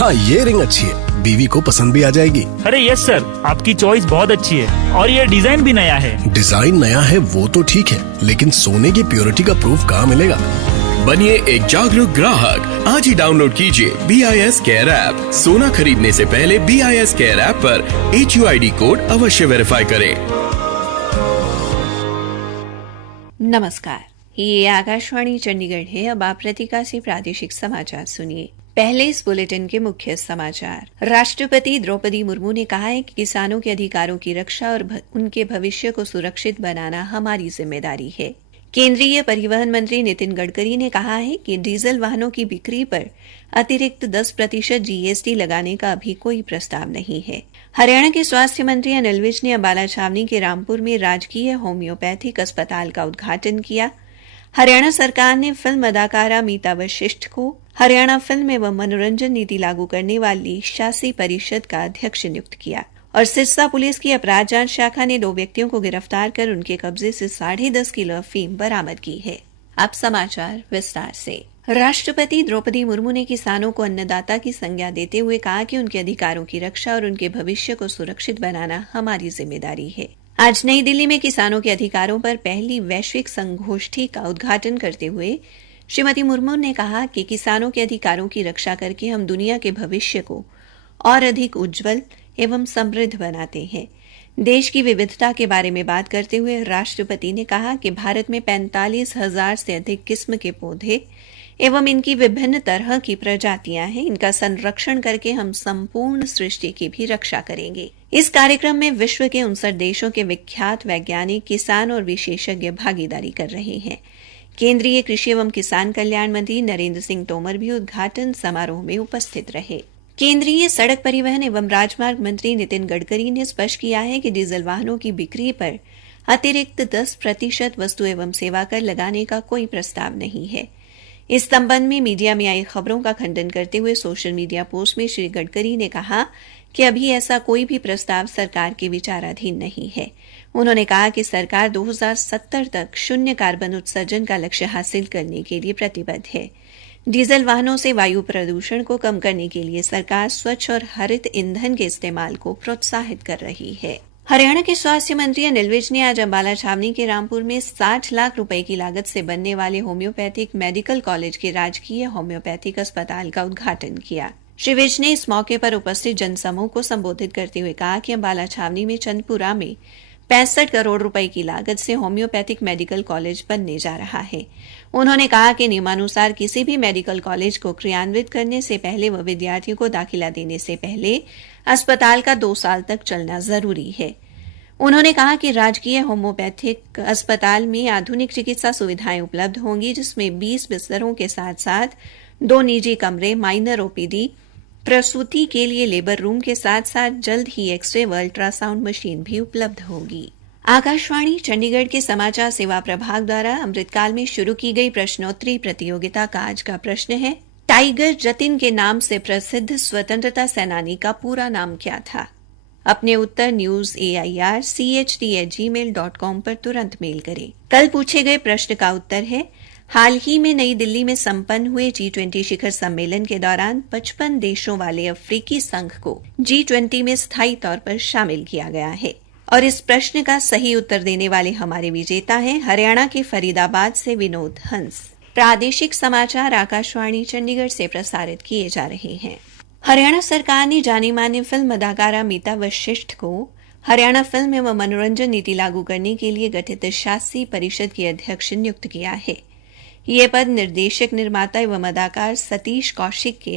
हाँ, ये रिंग अच्छी है, बीवी को पसंद भी आ जाएगी। अरे यस सर, आपकी चॉइस बहुत अच्छी है और ये डिजाइन भी नया है। डिजाइन नया है वो तो ठीक है, लेकिन सोने की प्योरिटी का प्रूफ कहाँ मिलेगा? बनिए एक जागरूक ग्राहक। आज ही डाउनलोड कीजिए BIS केयर ऐप। सोना खरीदने से पहले BIS केयर ऐप पर HUID कोड अवश्य वेरीफाई करें। नमस्कार, ये आकाशवाणी चंडीगढ़ है। अब आप प्रतिका से प्रादेशिक समाचार सुनिए। पहले इस बुलेटिन के मुख्य समाचार। राष्ट्रपति द्रौपदी मुर्मू ने कहा है कि किसानों के अधिकारों की रक्षा और उनके भविष्य को सुरक्षित बनाना हमारी जिम्मेदारी है। केंद्रीय परिवहन मंत्री नितिन गडकरी ने कहा है कि डीजल वाहनों की बिक्री पर अतिरिक्त 10% GST लगाने का अभी कोई प्रस्ताव नहीं है। हरियाणा के स्वास्थ्य मंत्री अनिल विज ने अंबाला छावनी के रामपुर में राजकीय होम्योपैथिक अस्पताल का उद्घाटन किया। हरियाणा सरकार ने फिल्म अदाकारा मीता वशिष्ठ को हरियाणा फिल्म एवं मनोरंजन नीति लागू करने वाली शासी परिषद का अध्यक्ष नियुक्त किया। और सिरसा पुलिस की अपराध जांच शाखा ने 2 व्यक्तियों को गिरफ्तार कर उनके कब्जे से 10.5 किलो अफीम बरामद की है। अब समाचार विस्तार से। राष्ट्रपति द्रौपदी मुर्मू ने किसानों को अन्नदाता की संज्ञा देते हुए कहा कि उनके अधिकारों की रक्षा और उनके भविष्य को सुरक्षित बनाना हमारी जिम्मेदारी है। आज नई दिल्ली में किसानों के अधिकारों पर पहली वैश्विक संगोष्ठी का उद्घाटन करते हुए श्रीमती मुर्मू ने कहा कि किसानों के अधिकारों की रक्षा करके हम दुनिया के भविष्य को और अधिक उज्जवल एवं समृद्ध बनाते हैं। देश की विविधता के बारे में बात करते हुए राष्ट्रपति ने कहा कि भारत में 45,000 से अधिक किस्म के पौधे एवं इनकी विभिन्न तरह की प्रजातियां हैं। इनका संरक्षण करके हम संपूर्ण सृष्टि की भी रक्षा करेंगे। इस कार्यक्रम में विश्व के 59 देशों के विख्यात वैज्ञानिक, किसान और विशेषज्ञ भागीदारी कर रहे हैं। केंद्रीय कृषि एवं किसान कल्याण मंत्री नरेंद्र सिंह तोमर भी उद्घाटन समारोह में उपस्थित रहे। केंद्रीय सड़क परिवहन एवं राजमार्ग मंत्री नितिन गडकरी ने स्पष्ट किया है कि डीजल वाहनों की बिक्री पर अतिरिक्त 10% वस्तु एवं सेवा कर लगाने का कोई प्रस्ताव नहीं है। इस संबंध में मीडिया में आई खबरों का खंडन करते हुए सोशल मीडिया पोस्ट में श्री गडकरी ने कहा कि अभी ऐसा कोई भी प्रस्ताव सरकार के विचाराधीन नहीं है। उन्होंने कहा कि सरकार 2070 तक शून्य कार्बन उत्सर्जन का लक्ष्य हासिल करने के लिए प्रतिबद्ध है। डीजल वाहनों से वायु प्रदूषण को कम करने के लिए सरकार स्वच्छ और हरित ईंधन के इस्तेमाल को प्रोत्साहित कर रही है। हरियाणा के स्वास्थ्य मंत्री अनिल विज ने आज अंबाला छावनी के रामपुर में 60 लाख रुपए की लागत से बनने वाले होम्योपैथिक मेडिकल कॉलेज के राजकीय होम्योपैथिक अस्पताल का उद्घाटन किया। श्री विज ने इस मौके पर उपस्थित जनसमूह को संबोधित करते हुए कहा कि अंबाला छावनी में चंदपुरा में 65 करोड़ रुपए की लागत से होम्योपैथिक मेडिकल कॉलेज बनने जा रहा है। उन्होंने कहा कि नियमानुसार किसी भी मेडिकल कॉलेज को क्रियान्वित करने से पहले व विद्यार्थियों को दाखिला देने से पहले अस्पताल का 2 साल तक चलना जरूरी है। उन्होंने कहा कि राजकीय होम्योपैथिक अस्पताल में आधुनिक चिकित्सा सुविधाएं उपलब्ध होंगी, जिसमें 20 बिस्तरों के साथ साथ 2 निजी कमरे, माइनर OPD, प्रसूति के लिए लेबर रूम के साथ साथ जल्द ही एक्सरे व अल्ट्रासाउंड मशीन भी उपलब्ध होगी। आकाशवाणी चंडीगढ़ के समाचार सेवा प्रभाग द्वारा अमृतकाल में शुरू की गई प्रश्नोत्तरी प्रतियोगिता का आज का प्रश्न है, टाइगर जतिन के नाम से प्रसिद्ध स्वतंत्रता सेनानी का पूरा नाम क्या था? अपने उत्तर newsaircht@gmail.com पर तुरंत मेल करें। कल पूछे गए प्रश्न का उत्तर है, हाल ही में नई दिल्ली में संपन्न हुए G20 शिखर सम्मेलन के दौरान 55 देशों वाले अफ्रीकी संघ को G20 में स्थायी तौर पर शामिल किया गया है। और इस प्रश्न का सही उत्तर देने वाले हमारे विजेता हैं हरियाणा के फरीदाबाद से विनोद हंस। प्रादेशिक समाचार आकाशवाणी चंडीगढ़ से प्रसारित किए जा रहे हैं। हरियाणा सरकार ने जानी मानी फिल्म अदाकारा मीता वशिष्ठ को हरियाणा फिल्म एवं मनोरंजन नीति लागू करने के लिए गठित शासी परिषद की अध्यक्ष नियुक्त किया है। यह पद निर्देशक, निर्माता एवं अदाकार सतीश कौशिक के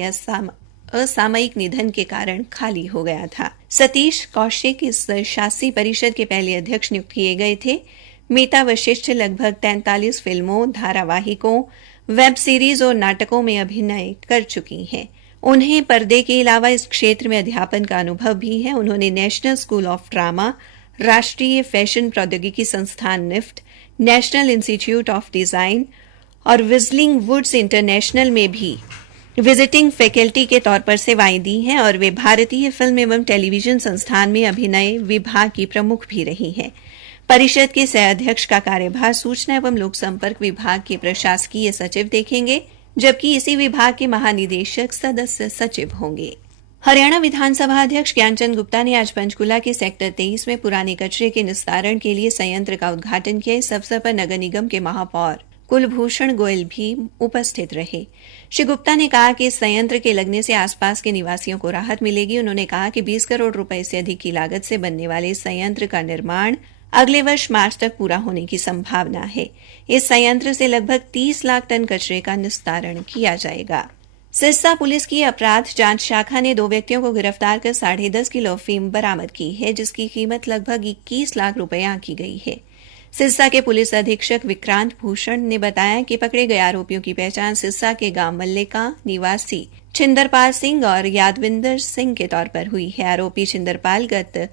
असामयिक निधन के कारण खाली हो गया था। सतीश कौशिक इस शासी परिषद के पहले अध्यक्ष नियुक्त किए गए थे। मीता वशिष्ठ लगभग 43 फिल्मों, धारावाहिकों, वेब सीरीज और नाटकों में अभिनय कर चुकी हैं। उन्हें पर्दे के अलावा इस क्षेत्र में अध्यापन का अनुभव भी है। उन्होंने नेशनल स्कूल ऑफ ड्रामा, राष्ट्रीय फैशन प्रौद्योगिकी संस्थान NIFT, National Institute of Design और विजलिंग वुड्स इंटरनेशनल में भी विजिटिंग फैकल्टी के तौर पर सेवाएं दी हैं और वे भारतीय फिल्म एवं टेलीविजन संस्थान में अभिनय विभाग की प्रमुख भी रही हैं। परिषद के सह अध्यक्ष का कार्यभार सूचना एवं लोक संपर्क विभाग के प्रशासकीय सचिव देखेंगे। जबकि इसी विभाग के महानिदेशक सदस्य सचिव होंगे। हरियाणा विधानसभा अध्यक्ष ज्ञानचंद गुप्ता ने आज पंचकूला के सेक्टर 23 में पुराने कचरे के निस्तारण के लिए संयंत्र का उद्घाटन किया। इस अवसर पर नगर निगम के महापौर कुलभूषण गोयल भी उपस्थित रहे। श्री गुप्ता ने कहा कि इस संयंत्र के लगने से आसपास के निवासियों को राहत मिलेगी। उन्होंने कहा कि 20 करोड़ रुपए से अधिक की लागत से बनने वाले इस संयंत्र का निर्माण अगले वर्ष मार्च तक पूरा होने की संभावना है। इस संयंत्र से लगभग 30 लाख टन कचरे का निस्तारण किया जाएगा। सिरसा पुलिस की अपराध जांच शाखा ने 2 व्यक्तियों को गिरफ्तार कर 10.5 किलो अफीम बरामद की है, जिसकी कीमत लगभग 21 लाख रुपए आंकी गई है। सिरसा के पुलिस अधीक्षक विक्रांत भूषण ने बताया कि पकड़े गए आरोपियों की पहचान सिरसा के गांव मल्लिका निवासी छिंदरपाल सिंह और यादविंदर सिंह के तौर पर हुई है। आरोपी छिंदरपाल गत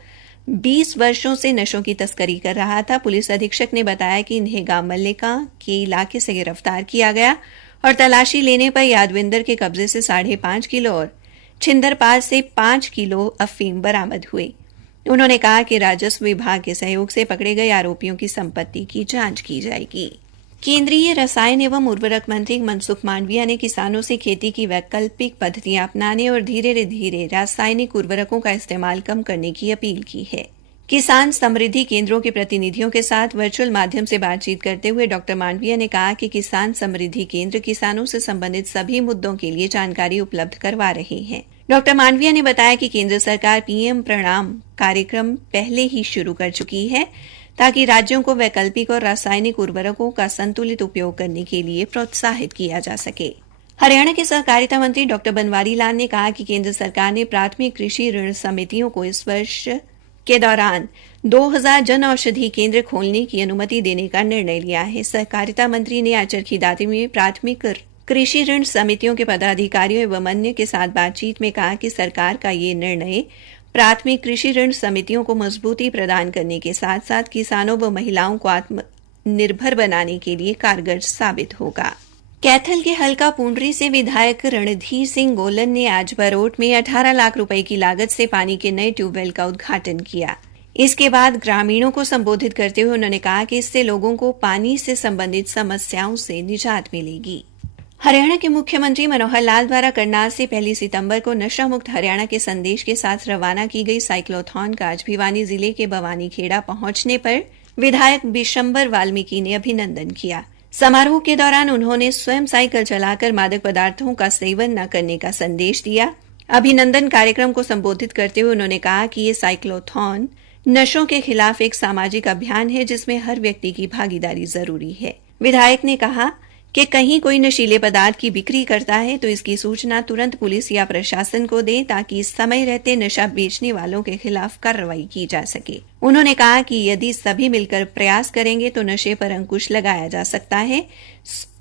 20 वर्षों से नशों की तस्करी कर रहा था। पुलिस अधीक्षक ने बताया कि इन्हें गांव मल्लिका के इलाके से गिरफ्तार किया गया और तलाशी लेने पर यादविंदर के कब्जे से 5.5 किलो और छिंदरपाल से 5 किलो अफीम बरामद हुई। उन्होंने कहा कि राजस्व विभाग के सहयोग से पकड़े गए आरोपियों की संपत्ति की जांच की जाएगी। केंद्रीय रसायन एवं उर्वरक मंत्री मनसुख मांडविया ने किसानों से खेती की वैकल्पिक पद्धतियां अपनाने और धीरे धीरे रासायनिक उर्वरकों का इस्तेमाल कम करने की अपील की है। किसान समृद्धि केंद्रों के प्रतिनिधियों के साथ वर्चुअल माध्यम से बातचीत करते हुए डॉ मांडविया ने कहा कि किसान समृद्धि केंद्र किसानों से संबंधित सभी मुद्दों के लिए जानकारी उपलब्ध करवा रहे हैं। डॉ मांडविया ने बताया कि केंद्र सरकार पीएम प्रणाम कार्यक्रम पहले ही शुरू कर चुकी है, ताकि राज्यों को वैकल्पिक और रासायनिक उर्वरकों का संतुलित उपयोग करने के लिए प्रोत्साहित किया जा सके। हरियाणा के सहकारिता मंत्री डॉ बनवारी लाल ने कहा कि केंद्र सरकार ने प्राथमिक कृषि ऋण समितियों को इस वर्ष के दौरान 2000 जन औषधि केंद्र खोलने की अनुमति देने का निर्णय लिया है। सहकारिता मंत्री ने आज चरखी दादरी में प्राथमिक कृषि ऋण समितियों के पदाधिकारियों एवं अन्य के साथ बातचीत में कहा कि सरकार का ये निर्णय प्राथमिक कृषि ऋण समितियों को मजबूती प्रदान करने के साथ साथ किसानों व महिलाओं को आत्मनिर्भर बनाने के लिए कारगर साबित होगा। कैथल के हल्का पुंडरी से विधायक रणधीर सिंह गोलन ने आज बरोट में 18 लाख रुपए की लागत से पानी के नए ट्यूबवेल का उद्घाटन किया। इसके बाद ग्रामीणों को संबोधित करते हुए उन्होंने कहा कि इससे लोगों को पानी से संबंधित समस्याओं से निजात मिलेगी। हरियाणा के मुख्यमंत्री मनोहर लाल द्वारा करनाल से 1 सितंबर को नशा मुक्त हरियाणा के संदेश के साथ रवाना की गई साइक्लोथॉन का आज भिवानी जिले के बवानी खेड़ा पहुंचने पर विधायक बिशंबर वाल्मीकि ने अभिनंदन किया। समारोह के दौरान उन्होंने स्वयं साइकिल चलाकर मादक पदार्थों का सेवन न करने का संदेश दिया। अभिनंदन कार्यक्रम को संबोधित करते हुए उन्होंने कहा कि ये साइक्लोथॉन नशों के खिलाफ एक सामाजिक अभियान है, जिसमें हर व्यक्ति की भागीदारी जरूरी है। विधायक ने कहा कि कहीं कोई नशीले पदार्थ की बिक्री करता है तो इसकी सूचना तुरंत पुलिस या प्रशासन को दें, ताकि समय रहते नशा बेचने वालों के खिलाफ कार्रवाई की जा सके। उन्होंने कहा कि यदि सभी मिलकर प्रयास करेंगे तो नशे पर अंकुश लगाया जा सकता है।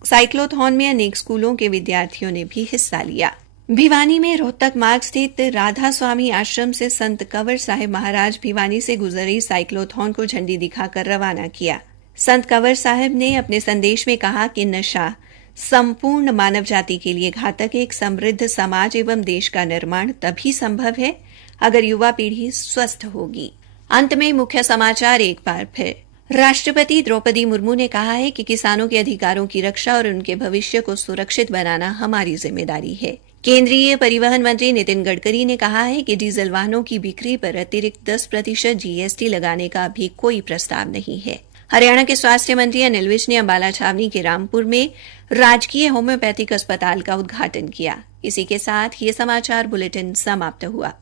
साइक्लोथॉन में अनेक स्कूलों के विद्यार्थियों ने भी हिस्सा लिया। भिवानी में रोहतक मार्ग स्थित राधा स्वामी आश्रम से संत कंवर साहिब महाराज भिवानी से गुजरी साइक्लोथॉन को झंडी दिखाकर रवाना किया। संत कंवर साहिब ने अपने संदेश में कहा कि नशा संपूर्ण मानव जाति के लिए घातक है। एक समृद्ध समाज एवं देश का निर्माण तभी संभव है अगर युवा पीढ़ी स्वस्थ होगी। अंत में मुख्य समाचार एक बार फिर। राष्ट्रपति द्रौपदी मुर्मू ने कहा है कि किसानों के अधिकारों की रक्षा और उनके भविष्य को सुरक्षित बनाना हमारी जिम्मेदारी है। केंद्रीय परिवहन मंत्री नितिन गडकरी ने कहा है कि डीजल वाहनों की बिक्री पर अतिरिक्त 10% जीएसटी लगाने का अभी कोई प्रस्ताव नहीं है। हरियाणा के स्वास्थ्य मंत्री अनिल विज ने अंबाला छावनी के रामपुर में राजकीय होम्योपैथिक अस्पताल का उद्घाटन किया। इसी के साथ ये समाचार बुलेटिन समाप्त हुआ।